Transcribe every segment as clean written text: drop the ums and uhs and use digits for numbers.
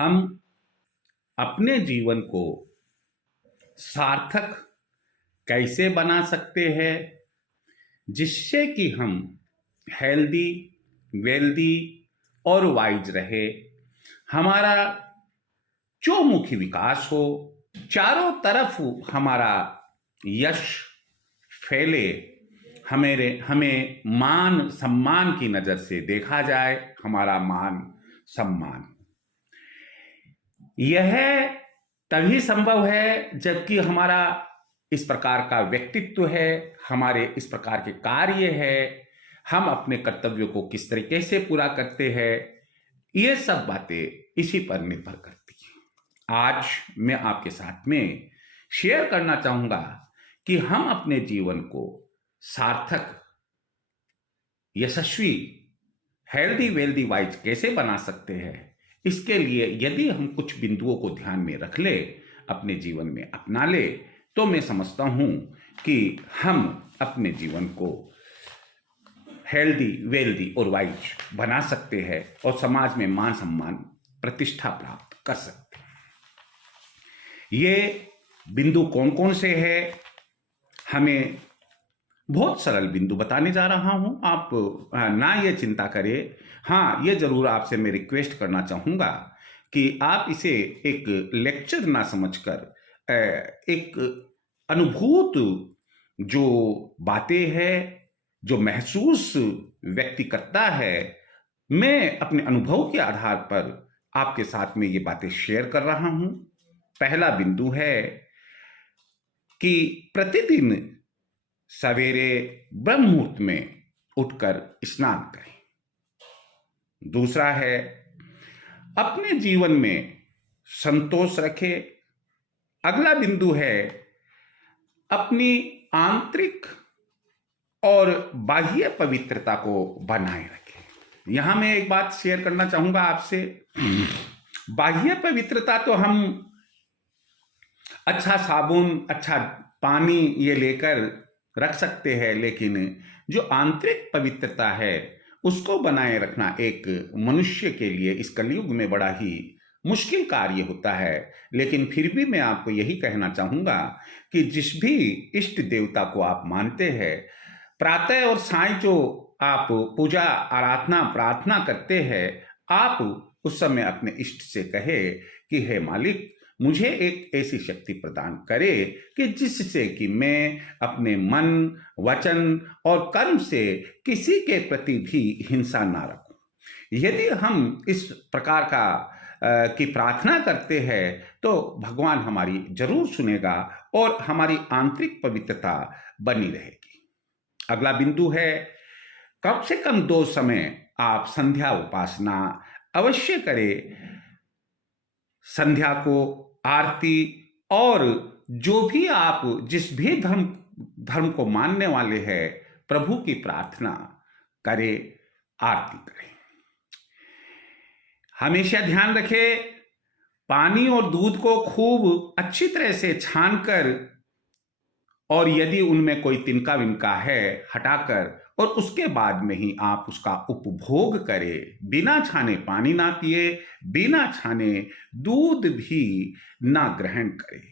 हम अपने जीवन को सार्थक कैसे बना सकते हैं जिससे कि हम हेल्दी, वेल्दी और वाइज रहे, हमारा चौमुखी विकास हो, चारों तरफ हमारा यश फैले, हमें मान सम्मान की नज़र से देखा जाए, हमारा मान सम्मान। यह तभी संभव है जबकि हमारा इस प्रकार का व्यक्तित्व है, हमारे इस प्रकार के कार्य है, हम अपने कर्तव्यों को किस तरीके से पूरा करते हैं, ये सब बातें इसी पर निर्भर करती हैं। आज मैं आपके साथ में शेयर करना चाहूँगा कि हम अपने जीवन को सार्थक, यशस्वी, हेल्दी, वेल्दी, वाइज कैसे बना सकते हैं। इसके लिए यदि हम कुछ बिंदुओं को ध्यान में रख ले, अपने जीवन में अपना ले, तो मैं समझता हूँ कि हम अपने जीवन को हेल्दी, वेल्दी और वाइज बना सकते हैं और समाज में मान सम्मान, प्रतिष्ठा प्राप्त कर सकते हैं। ये बिंदु कौन कौन से हैं, हमें बहुत सरल बिंदु बताने जा रहा हूं। आप ना ये चिंता करें। हाँ, ये जरूर आपसे मैं रिक्वेस्ट करना चाहूँगा कि आप इसे एक लेक्चर ना समझकर एक अनुभूत जो बातें हैं, जो महसूस व्यक्ति करता है, मैं अपने अनुभव के आधार पर आपके साथ में ये बातें शेयर कर रहा हूं। पहला बिंदु है कि प्रतिदिन सवेरे ब्रह्म मुहूर्त में उठकर स्नान करें। दूसरा है अपने जीवन में संतोष रखें। अगला बिंदु है अपनी आंतरिक और बाह्य पवित्रता को बनाए रखें। यहां मैं एक बात शेयर करना चाहूंगा आपसे। बाह्य पवित्रता तो हम अच्छा साबुन, अच्छा पानी ये लेकर रख सकते हैं, लेकिन जो आंतरिक पवित्रता है उसको बनाए रखना एक मनुष्य के लिए इस कलयुग में बड़ा ही मुश्किल कार्य होता है। लेकिन फिर भी मैं आपको यही कहना चाहूँगा कि जिस भी इष्ट देवता को आप मानते हैं, प्रातः और सायं जो आप पूजा आराधना प्रार्थना करते हैं, आप उस समय अपने इष्ट से कहे कि हे मालिक, मुझे एक ऐसी शक्ति प्रदान करे कि जिससे कि मैं अपने मन, वचन और कर्म से किसी के प्रति भी हिंसा ना रखूं। यदि हम इस प्रकार की प्रार्थना करते हैं तो भगवान हमारी जरूर सुनेगा और हमारी आंतरिक पवित्रता बनी रहेगी। अगला बिंदु है कम से कम 2 समय आप संध्या उपासना अवश्य करें। संध्या को, आरती और जो भी आप जिस भी धर्म को मानने वाले हैं, प्रभु की प्रार्थना करें, आरती करें। हमेशा ध्यान रखें, पानी और दूध को खूब अच्छी तरह से छानकर और यदि उनमें कोई तिनका विनका है हटाकर, और उसके बाद में ही आप उसका उपभोग करें। बिना छाने पानी ना पिए, बिना छाने दूध भी ना ग्रहण करें।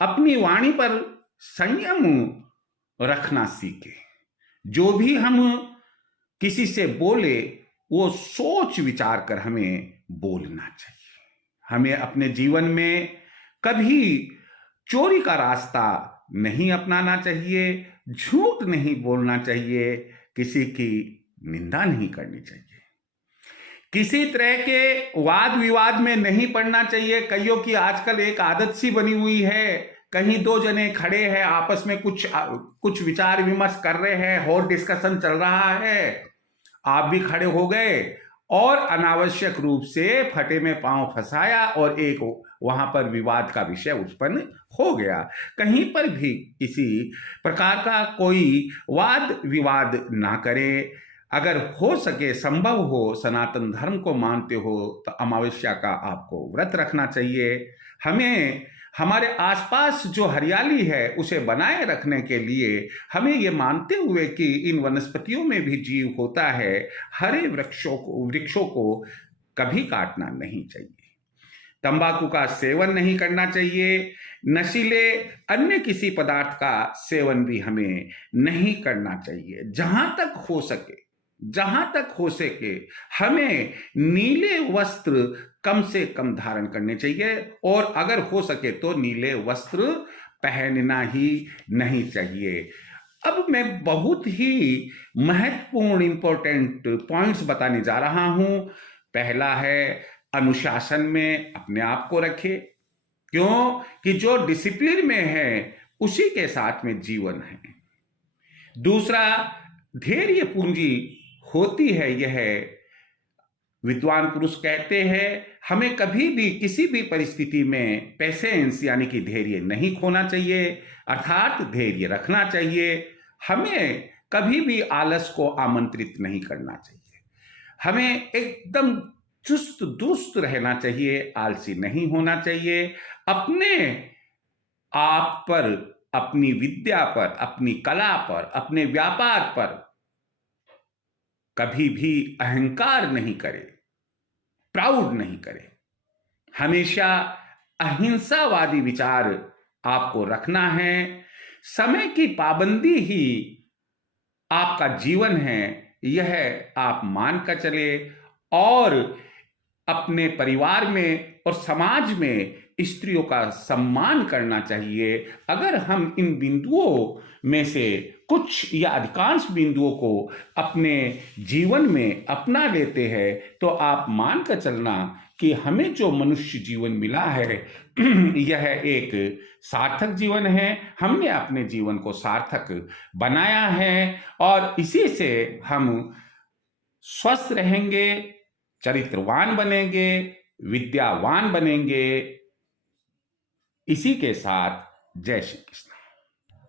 अपनी वाणी पर संयम रखना सीखें। जो भी हम किसी से बोले वो सोच विचार कर हमें बोलना चाहिए। हमें अपने जीवन में कभी चोरी का रास्ता नहीं अपनाना चाहिए, झूठ नहीं बोलना चाहिए, किसी की निंदा नहीं करनी चाहिए, किसी तरह के वाद विवाद में नहीं पड़ना चाहिए। कईयों की आजकल एक आदत सी बनी हुई है, कहीं 2 जने खड़े हैं, आपस में कुछ विचार विमर्श कर रहे हैं, और डिस्कशन चल रहा है, आप भी खड़े हो गए और अनावश्यक रूप से फटे में पांव फंसाया और एक वहां पर विवाद का विषय उत्पन्न हो गया। कहीं पर भी किसी प्रकार का कोई वाद विवाद ना करें। अगर हो सके, संभव हो, सनातन धर्म को मानते हो तो अमावस्या का आपको व्रत रखना चाहिए। हमें हमारे आसपास जो हरियाली है उसे बनाए रखने के लिए हमें ये मानते हुए कि इन वनस्पतियों में भी जीव होता है, हरे वृक्षों को कभी काटना नहीं चाहिए। तंबाकू का सेवन नहीं करना चाहिए, नशीले अन्य किसी पदार्थ का सेवन भी हमें नहीं करना चाहिए। जहां तक हो सके हमें नीले वस्त्र कम से कम धारण करने चाहिए, और अगर हो सके तो नीले वस्त्र पहनना ही नहीं चाहिए। अब मैं बहुत ही महत्वपूर्ण इंपॉर्टेंट पॉइंट्स बताने जा रहा हूं। पहला है, अनुशासन में अपने आप को रखे, क्यों कि जो डिसिप्लिन में है उसी के साथ में जीवन है। दूसरा, धैर्य पूंजी होती है यह, विद्वान पुरुष कहते हैं हमें कभी भी किसी भी परिस्थिति में पेशेंस यानी कि धैर्य नहीं खोना चाहिए, अर्थात धैर्य रखना चाहिए। हमें कभी भी आलस को आमंत्रित नहीं करना चाहिए, हमें एकदम चुस्त दुरुस्त रहना चाहिए, आलसी नहीं होना चाहिए। अपने आप पर, अपनी विद्या पर, अपनी कला पर, अपने व्यापार पर कभी भी अहंकार नहीं करे, प्राउड नहीं करे। हमेशा अहिंसावादी विचार आपको रखना है। समय की पाबंदी ही आपका जीवन है, यह आप मानकर चले, और अपने परिवार में और समाज में स्त्रियों का सम्मान करना चाहिए। अगर हम इन बिंदुओं में से कुछ या अधिकांश बिंदुओं को अपने जीवन में अपना लेते हैं तो आप मानकर चलना कि हमें जो मनुष्य जीवन मिला है यह एक सार्थक जीवन है। हमने अपने जीवन को सार्थक बनाया है और इसी से हम स्वस्थ रहेंगे, चरित्रवान बनेंगे, विद्यावान बनेंगे। इसी के साथ जय श्री कृष्ण।